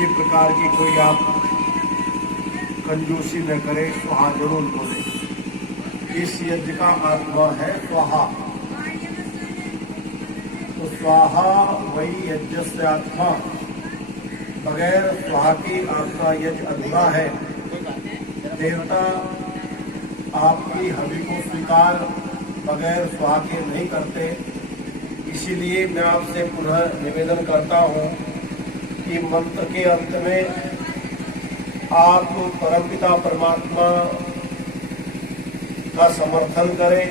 किसी प्रकार की कोई आप कंजूसी न करें, स्वाहा जरूर बोले। इस यज्ञ का आत्मा है स्वाहा। तो स्वाहा वही यज्ञ से आत्मा, बगैर स्वाहा की आपका यज्ञ अधूरा है। देवता आपकी हवि को स्वीकार बगैर स्वाहा के नहीं करते। इसीलिए मैं आपसे पुनः निवेदन करता हूँ कि मंत्र के अंत में आप परमपिता परमात्मा का समर्थन करें।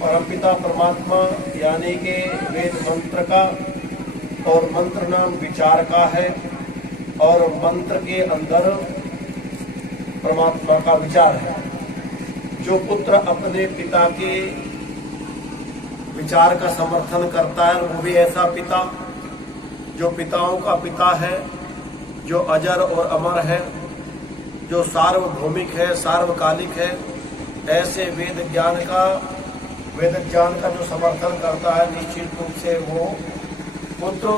परमपिता परमात्मा यानी कि वेद मंत्र का, और मंत्र नाम विचार का है, और मंत्र के अंदर परमात्मा का विचार है। जो पुत्र अपने पिता के विचार का समर्थन करता है वो भी ऐसा पिता जो पिताओं का पिता है, जो अजर और अमर है, जो सार्वभौमिक है, सार्वकालिक है। ऐसे वेद ज्ञान का जो समर्थन करता है, निश्चित रूप से वो पुत्र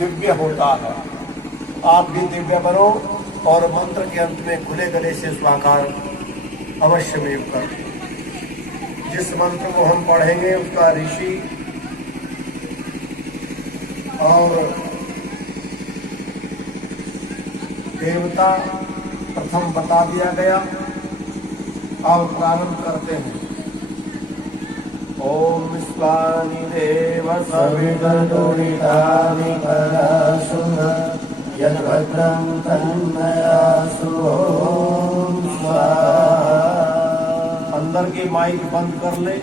दिव्य होता है। आप भी दिव्य बनो और मंत्र के अंत में खुले गले से स्वाकार अवश्य में कर। जिस मंत्र को हम पढ़ेंगे उसका ऋषि और देवता प्रथम बता दिया गया। अब प्रारंभ करते हैं। ओम विश्वानि देव सवितुर्वरेण्यं यद्भद्रं तन्मयासु। ओम स्वाहा। अंदर की माइक बंद कर ले।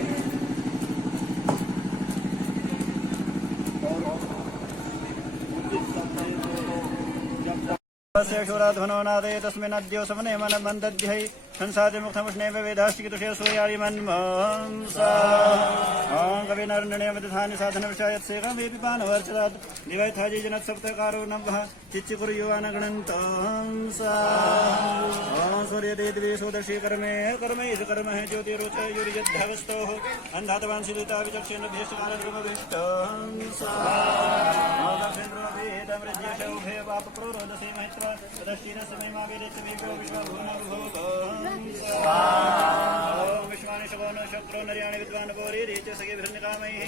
शेषुराध्वनो नादे तस्मिन् अद्यो समने मन मन्दद्यै संसादे मुक्तमुष्णे वेदाश्चिकितुषे सूर्यारिमन्मंसा। ॐ कविनर्णणे विदधानि साधनविषयत्सेकमे पिपानवर्चरात् दिवैथाजी जनत्सप्तकारो नभः चिच्चिकुर्युवानगणन्तं सा। ॐ सूर्यदेवी सोदर्शी कर्मे कर्मैः कर्म है ज्योतिरुच युर्यद्धवस्तोः अन्धातवान् सिद्धता विचक्षेण भीष्टकालद्रुमभीष्टं सा। ॐ दक्षिणद्रुमभीतमृज्येष उभे वापप्रोरोदसे महित्वा तदश्चीन समय मावेदेश वेगो विश्वभुवनभुवगं सा। ॐ विश्वानि शवोन शक्रो नर्याणि विद्वान् गौरी रीच सखे भृन्निकामैः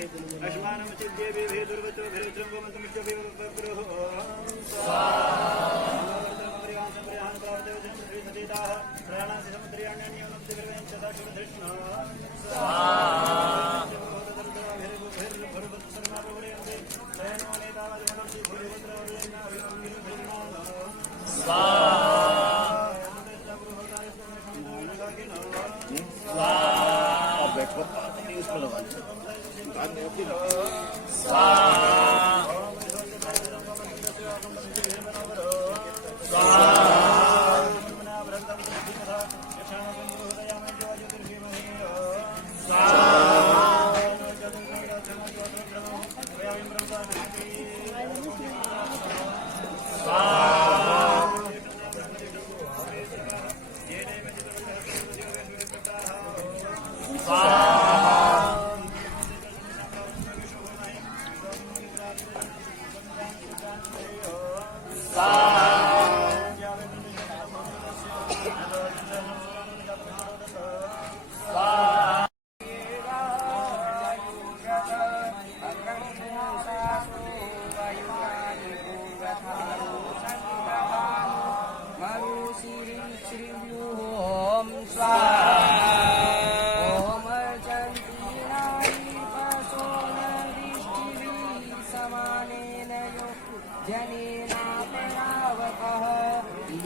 अश्मानं चिद्येभिः दुर्वृत्तोभिरुद्रं गोमन्तमिष्टभिः सा। प्राणासि समुद्रयाण्यन्योनब्धिर्वेञ्च दाशुरधृष्णा सा।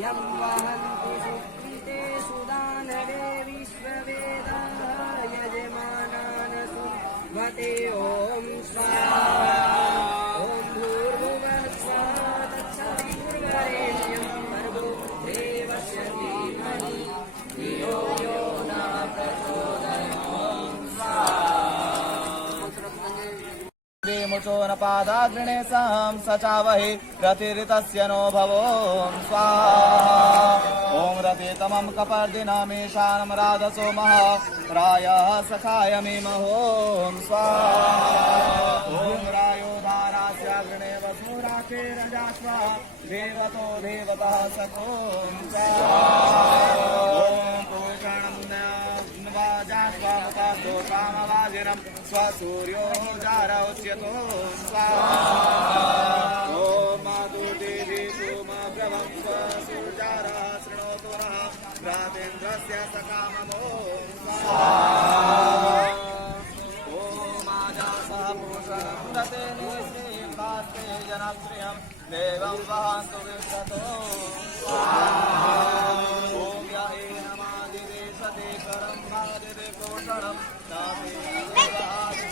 यं वहन्तु सुकृते सुदानवे विश्ववेदाः यजमानान् सुमते। ॐ स्वाहा। ॐ भूर्भुवः स्वः तत्सवितुर्वरेण्यं भर्गो देवस्य धीमहि धियो यो न प्रचोदयात्। ॐ स्वाहा। मुचो न पादाग्रणे सहं सचावहि रतिरितस्य नो भवो। स्वाहा। ॐ रतितमं कपर्दिनामीशानं राधसो मः प्रायः सखाय मीमहो। स्वाहा। ॐ रायो धारास्य अग्ने वसुराचे रजास्वा देवतो देवतः सखों ओम पूषणं वाजास्वा मुतास्तो कामवाजिनं स्वसूर्यो जारौच्यतो ओम मातुदेवी सोमप्रभं स्वसूर्यारः शृणोतु नः रातेन्द्रस्य सकामो जनप्रियं देवं वहन्तु विश्वतो ॐ य एनमादिदेशते करं भादिदे पोषणं तापे सारते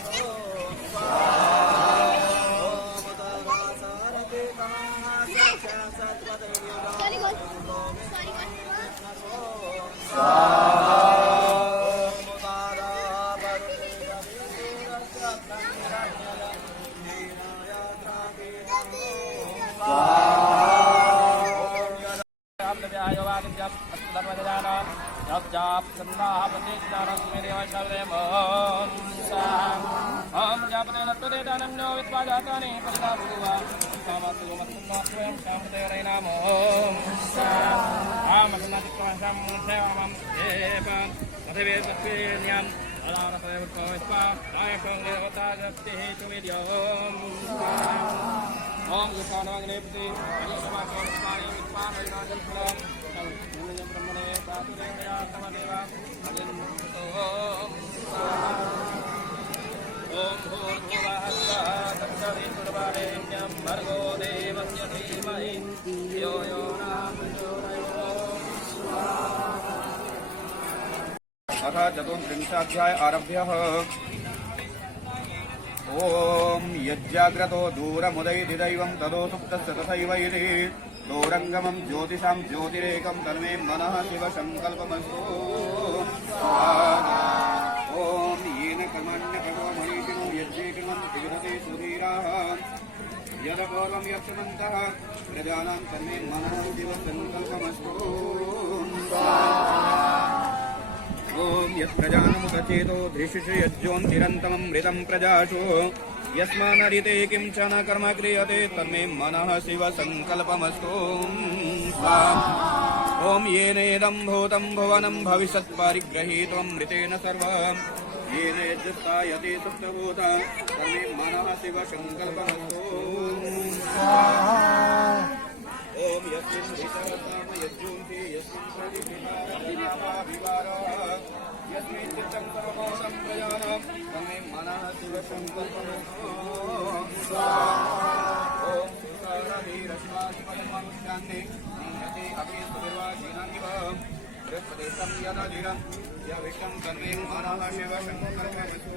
अथ चतुर्विंशाध्याय आरभ्यः ओम यज्जाग्रतो दूरमुदैति दैवं तदो सुप्तस्य तथैव इति दोरंगमं ज्योतिषां ज्योतिरेकं तन्मे मनः शिवसङ्कल्पमस्तु ओम येन कर्मण्यकरो मनीषिणो यज्ञे कृण्वन्ति विदते सुधीराः यदपूर्वं यक्षमन्तः प्रजानां तन्मे मनः शिवसङ्कल्पमस्तु ओम यत्प्रजानमुपचेतो धृषिषु यज्जोन्तिरन्तममृतं प्रजासु यस्मानरिते किंचन कर्म क्रियते तन्मे मनः शिवसङ्कल्पमस्तु ओम येनेदं भूतं भुवनं भविष्यत् परिगृहीत्वमृतेन सर्वं येन यज्जुत्तायते सुप्तभूता तन्मे मनः शिवसङ्कल्पमस्तु ओम यस्मिन् ऋषवसाम यज्जुन्ति यस्मिन् प्रतिभिवारः यस्मिन् चित्तं सर्वभूतं प्रजानां तन्मे मनः शिवसङ्कल्पमस्तु ओम सुसारधीरश्वादिपदमनुष्ठान्ते नीयते अपि सुविर्वाचिनानिव बृहस्पतिं यदधिरं यविष्टं तन्मे मनः शिवसङ्कल्पमस्तु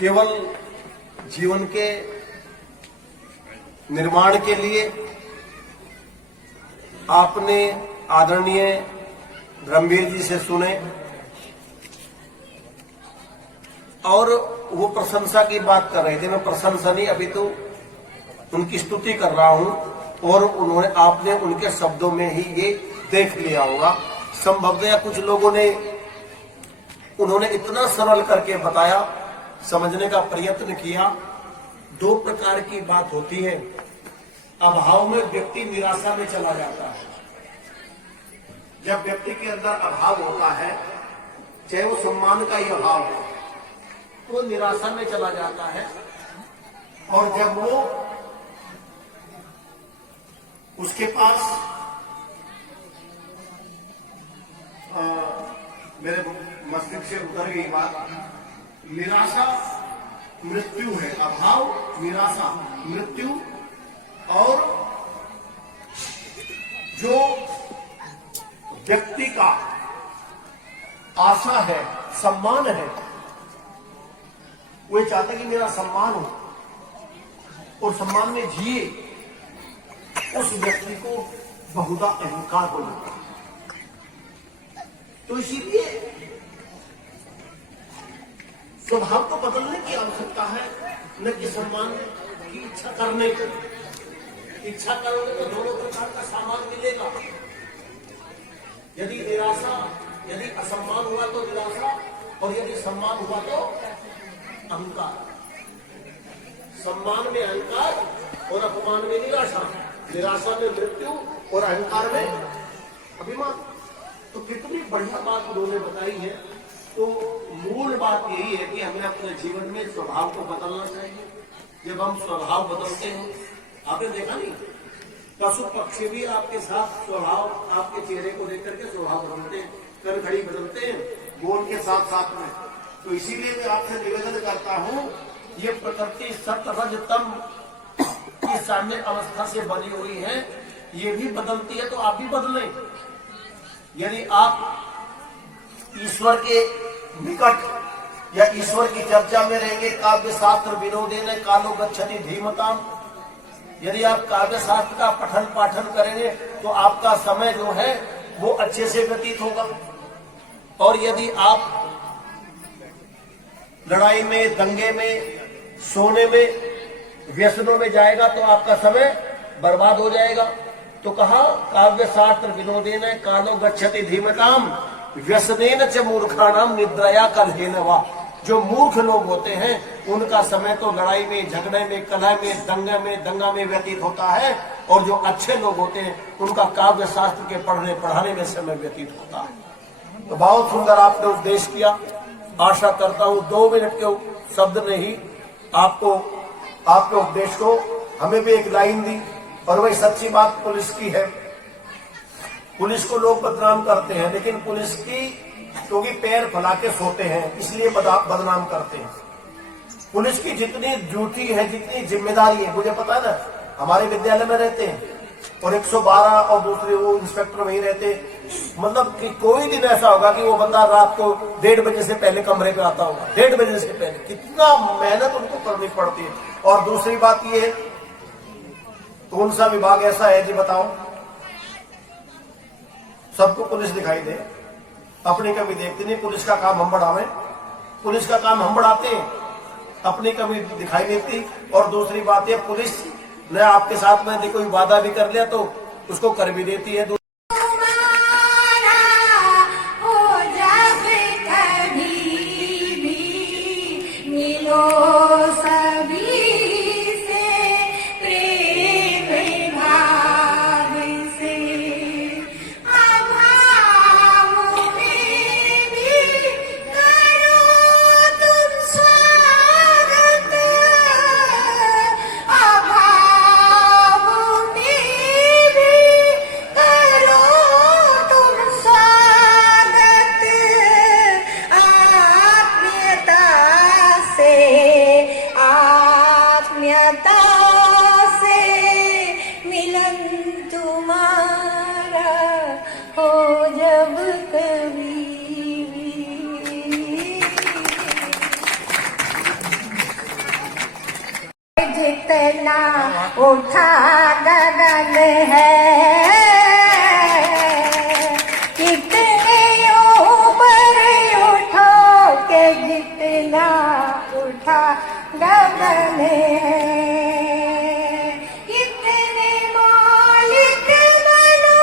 केवल जीवन के निर्माण के लिए आपने आदरणीय ब्रह्मवीर जी से सुने और वो प्रशंसा की बात कर रहे थे। मैं प्रशंसा नहीं, अभी तो उनकी स्तुति कर रहा हूं और उन्होंने आपने उनके शब्दों में ही ये देख लिया होगा। संभवतः कुछ लोगों ने उन्होंने इतना सरल करके बताया, समझने का प्रयत्न किया। दो प्रकार की बात होती है। अभाव में व्यक्ति निराशा में चला जाता है जब व्यक्ति के अंदर अभाव होता है, चाहे वो सम्मान का ही अभाव है, वो निराशा में चला जाता है। और जब वो उसके पास मेरे मस्तिष्क से उतर गई बात, निराशा मृत्यु है। अभाव, निराशा, मृत्यु। और जो व्यक्ति का आशा है, सम्मान है, वो चाहता है कि मेरा सम्मान हो और सम्मान में जिए, उस व्यक्ति को बहुधा अहंकार हो जाता है। तो इसीलिए स्वभाव को बदलने की आवश्यकता है, न कि सम्मान की इच्छा करने की। इच्छा करोगे तो दोनों प्रकार का सामान मिलेगा। यदि निराशा, यदि असम्मान हुआ तो निराशा, और यदि सम्मान हुआ तो अहंकार। सम्मान में अहंकार और अपमान में निराशा, निराशा में मृत्यु और अहंकार में अभिमान। तो कितनी बढ़िया बात उन्होंने बताई है। तो मूल बात यही है कि हमें अपने जीवन में स्वभाव को बदलना चाहिए। जब हम स्वभाव बदलते हैं, आपने देखा नहीं, पशु पक्षी भी आपके साथ स्वभाव, आपके चेहरे को देख करके स्वभाव बदलते हैं, कनखड़ी बदलते हैं, बोल के साथ साथ में। तो इसीलिए मैं आपसे निवेदन करता हूं, ये प्रकृति सत्य रज तम की साम्य अवस्था से बनी हुई है, ये भी बदलती है, तो आप भी बदलें। यदि आप ईश्वर के निकट या ईश्वर की चर्चा में रहेंगे, काव्य शास्त्र विनोदेन कालो गच्छति धीमताम, यदि आप काव्य शास्त्र का पठन पाठन करेंगे तो आपका समय जो है वो अच्छे से व्यतीत होगा। और यदि आप लड़ाई में, दंगे में, सोने में, व्यसनों में जाएगा तो आपका समय बर्बाद हो जाएगा। तो कहा काव्य शास्त्र विनोदेन कालो गच्छति धीमताम व्यसनेन च मूर्खाणाम निद्रया कलहेनवा। जो मूर्ख लोग होते हैं उनका समय तो लड़ाई में, झगड़े में, कलह में, दंगा में व्यतीत होता है, और जो अच्छे लोग होते हैं उनका काव्य शास्त्र के पढ़ने पढ़ाने में समय व्यतीत होता है। तो बहुत सुंदर आपने उपदेश किया। आशा करता हूं 2 मिनट के शब्द ने ही आपको, आपके उपदेश को, हमें भी एक लाइन दी। और वही सच्ची बात पुलिस की है। पुलिस को लोग बदनाम करते हैं, लेकिन पुलिस की क्योंकि पैर फैला के सोते हैं इसलिए बदनाम करते हैं। पुलिस की जितनी ड्यूटी है, जितनी जिम्मेदारी है, मुझे पता है ना, हमारे विद्यालय में रहते हैं और 112 और दूसरे वो इंस्पेक्टर वहीं रहते। मतलब कि कोई दिन ऐसा होगा कि वो बंदा रात को 1:30 बजे से पहले कमरे पे आता होगा, 1:30 बजे से पहले। कितना मेहनत उनको करनी पड़ती है। और दूसरी बात ये, कौन सा विभाग ऐसा है जी बताओ, सबको पुलिस दिखाई दे, अपनी कभी देखते नहीं। पुलिस का काम हम बढ़ावें, पुलिस का काम हम बढ़ाते हैं, अपनी कभी दिखाई देती। और दूसरी बात है, पुलिस ने आपके साथ में कोई वादा भी कर लिया तो उसको कर भी देती है। जितना उठा गगन है, कितने ऊपर उठो के जितना उठा गगन है। कितने मालिक बनो,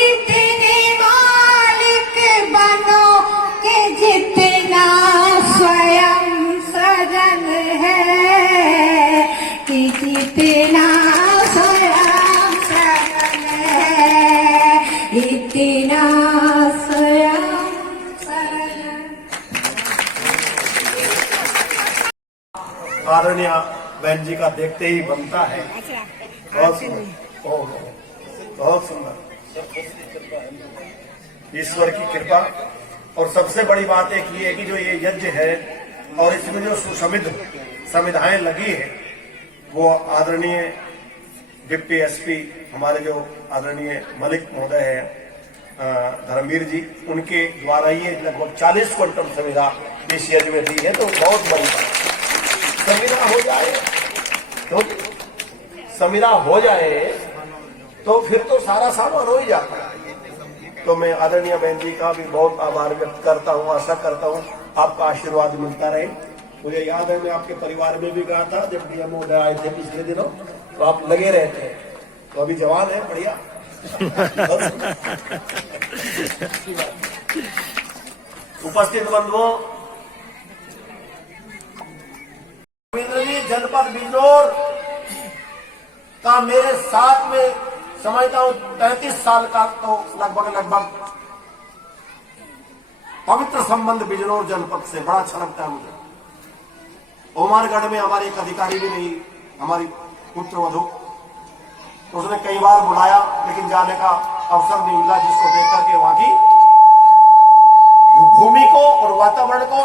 इतने मालिक बनो के जितना स्वयं सजन है, कि जितना आदरणीय बहन जी का देखते ही बनता है। बहुत सुंदर, बहुत सुंदर, ईश्वर की कृपा। और सबसे बड़ी बात एक ये है कि जो ये यज्ञ है और इसमें जो सुसमित संविधाएं लगी है वो आदरणीय डिप्टी एसपी हमारे जो आदरणीय मलिक महोदय है धर्मवीर जी, उनके द्वारा ये लगभग 40 क्विंटल संविधा इस यज्ञ में दी है। तो बहुत बड़ी बात, संविधा हो जाए तो संविधा हो जाए तो फिर तो सारा सामान हो ही जाता है। तो मैं आदरणीय बहन जी का भी बहुत आभार व्यक्त करता हूँ। आशा करता हूँ आपका आशीर्वाद मिलता रहे। मुझे याद है मैं आपके परिवार में भी गया था जब डीएम महोदय आए थे पिछले दिनों, तो आप लगे रहते हैं। तो अभी जवान है, बढ़िया। उपस्थित बंधुओं, जनपद बिजनौर का मेरे साथ में समझता हूं 33 साल का तो लगभग पवित्र संबंध बिजनौर जनपद से। बड़ा अच्छा लगता है मुझे। उमरगढ़ में हमारे एक अधिकारी भी रही, हमारी पुत्रवधू, उसने कई बार बुलाया लेकिन जाने का अवसर नहीं मिला, जिसको देख करके वहां की भूमि को और वातावरण को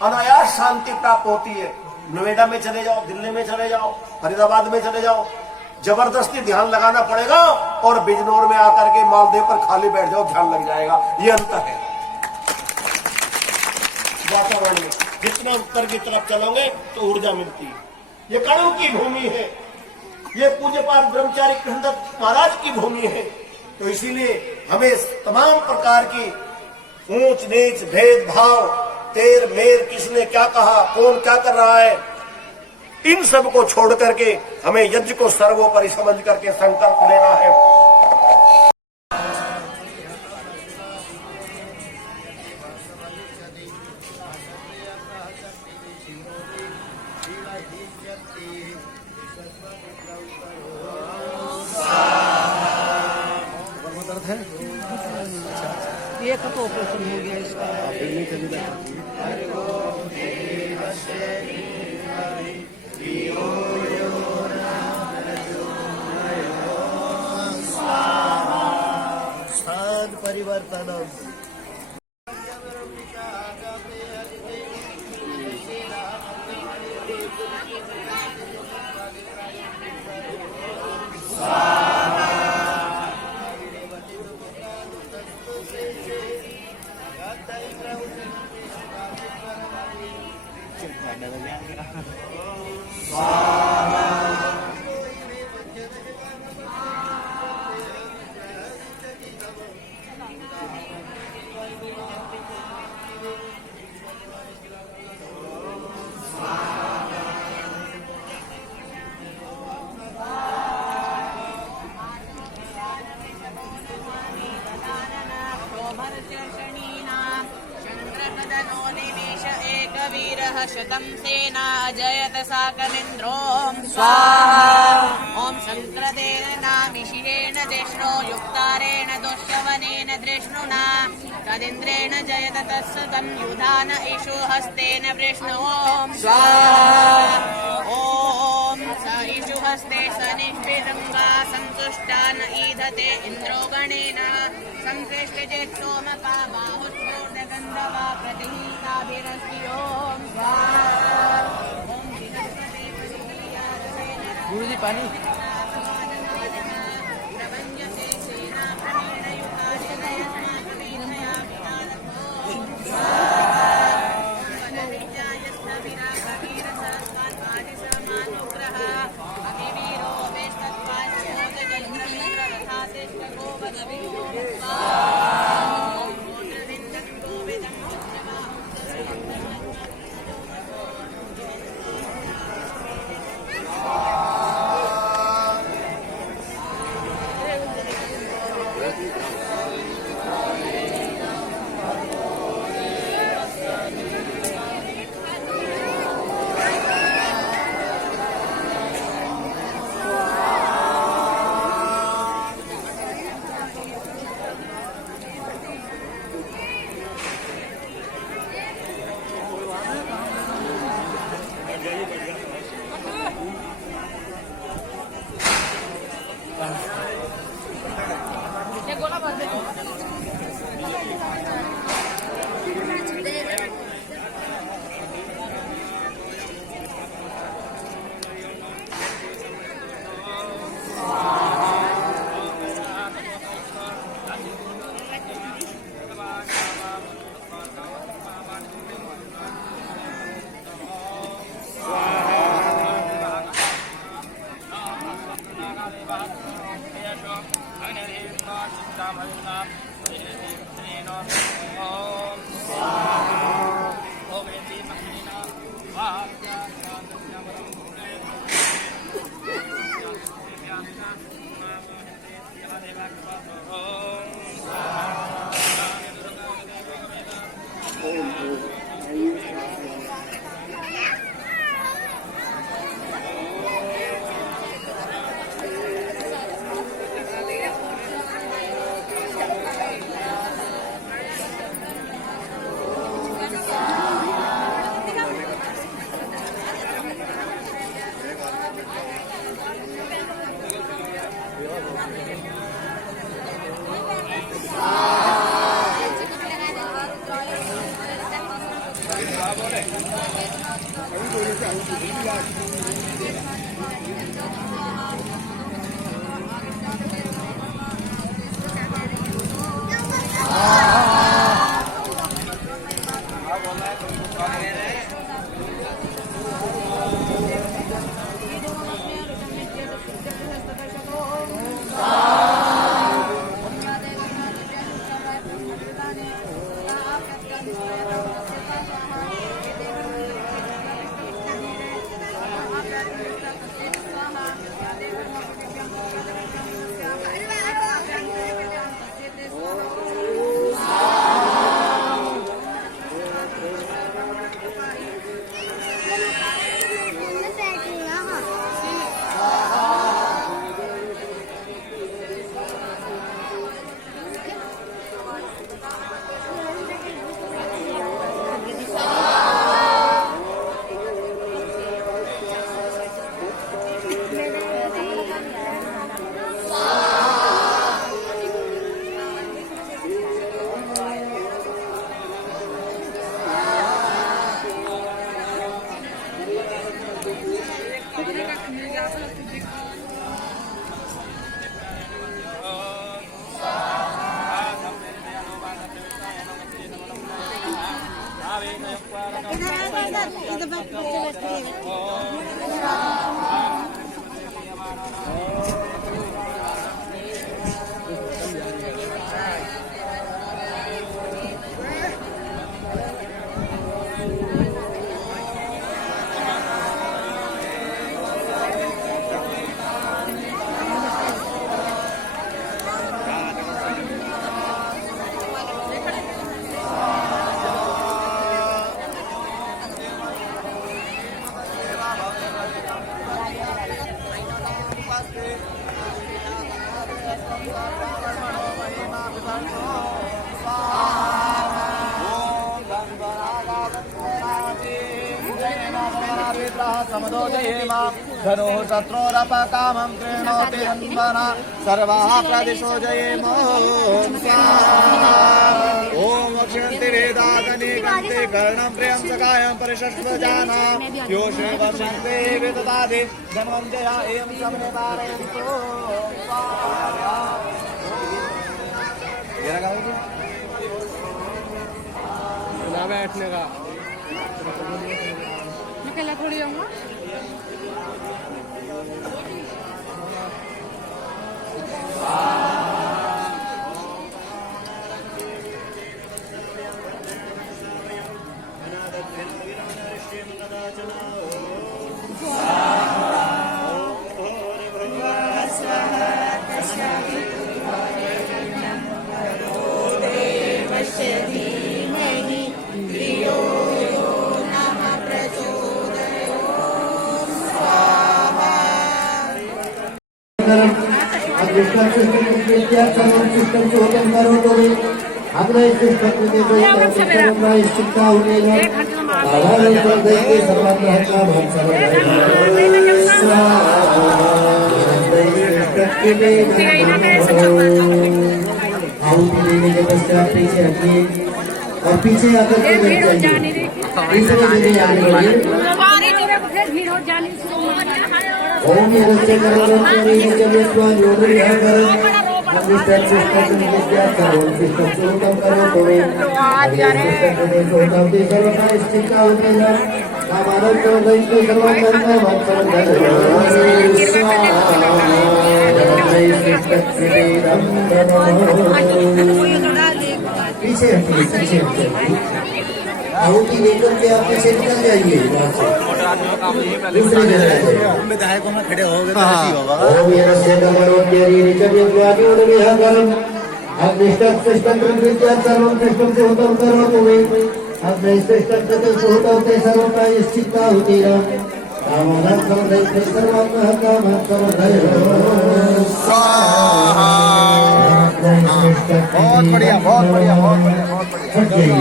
अनायास शांति प्राप्त होती है। नोएडा में चले जाओ, दिल्ली में चले जाओ, फरीदाबाद में चले जाओ, जबरदस्ती ध्यान लगाना पड़ेगा और बिजनौर में आकर के मालदेव पर खाली बैठ जाओ, ध्यान लग जाएगा। ये अंतर है वातावरण में। जितना उत्तर की तरफ चलोगे तो ऊर्जा मिलती है। ये कणु की भूमि है, ये पूज्यपाद ब्रह्मचारी कृष्णदत्त महाराज की भूमि है। तो इसीलिए हमें तमाम प्रकार की ऊंच नीच, भेदभाव, तेर मेर, किसने क्या कहा, कौन क्या कर रहा है, इन सब को छोड़ करके हमें यज्ञ को सर्वोपरि समझ करके संकल्प लेना है। एक तो ऑपरेशन हो गया इसका। परिवर्तन शतं सेना जयत साकमिन्द्रो स्वाहा। ॐ संक्रदेन नामिशिरेण दृष्णो युक्तारेण दोष्यवनेन दृष्णुना तदिन्द्रेण जयत तत्सतं युधान इषु हस्तेन वृष्णु स्वाहा। ॐ स इषु हस्ते सनिष्पिशङ्गा संतुष्टान ईधते इन्द्रो गणेन संकृष्टचेत् सोमका बाहुस्फोटगन्धवा प्रतिहीताभिरस्ति ॐ स्वाहा। गुरुजी पानी धनुः शत्रोरपकामं कृणोति हन्वना सर्वाः प्रदिशो जयेम ॐ अक्षयन्ति वेदागने गन्ते कर्णं प्रियं सखायं परिषष्वजाना योषे वर्षन्ते वेददादे धन्वञ्जया एवं समने पारयन्तु बैठने का मैं थोड़ी जाऊंगा और पीछे आकर ओम नमस्ते करो पीछे हटिए, पीछे हटिए। आहुति लेकर के आप पीछे निकल जाइए वहाँ से। दूसरी जगह विधायकों में खड़े हो गए तो ऐसे ही होगा। ओम यस्य कमलोद्यरी निचव्यद्वादियोर्विहाकरम् अग्निष्टस्तिष्ठत्रं विद्यात् सर्वं पृष्ठं सुहृतं करोतु मे अग्निष्टस्तिष्ठत्रं सुहृतं ते सर्वं प्रायश्चित्ताहुतिरं कामनार्थं दैत्य सर्वात्मः कामत्वमधयो स्वाहा। बहुत बढ़िया, बहुत बढ़िया, बहुत बढ़िया, बहुत बढ़िया।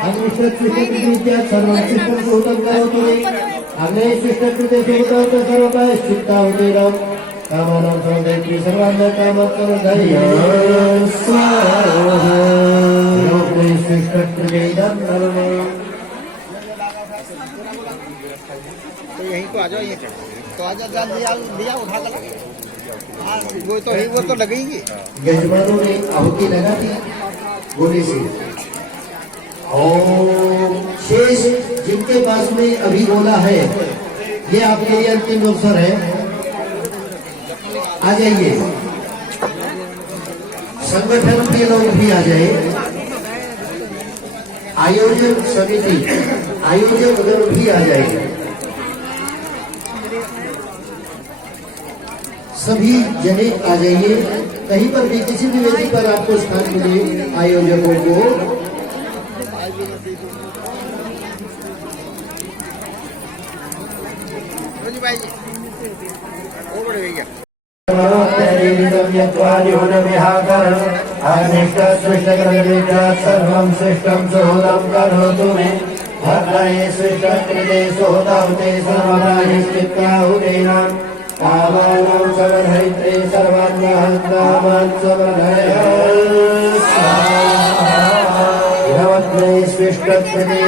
अग्निष्टस्तिष्ठत्रं विद्यात् सर्वं पृष्ठं सुहृतं करोतु मे अग्निष्टस्तिष्ठत्रं सुहृतं ते सर्वं प्रायश्चित्ताहुतिरं कामनां सर्वदैत्य सर्वान्न कामत्वमधयो स्वाहा। तो यहीं को आ जाओ, ये तो आ जाओ, जान दिया उठा कर वो तो लगेगी। यजमानों ने आहुति लगा दी गोले से और शेष जिनके पास में अभी गोला है ये आपके लिए अंतिम अवसर है। आ जाइए, संगठन के लोग भी आ जाए, आयोजक समिति आयोजक दल भी आ जाए, सभी जने आ जाइए। कहीं पर भी किसी भी वेदी पर आपको स्थान मिले आयोजकों को सर्वं श्रेष्ठं सुहृदं करोतु मे भद्राय श्रेष्ठकृते सुहृदं ते सर्वदायश्चित्ताहुतीनां कामानां समर्हयित्रे सर्वान्यः कामान् समर्हय स्वाहा। श्रेष्ठकृते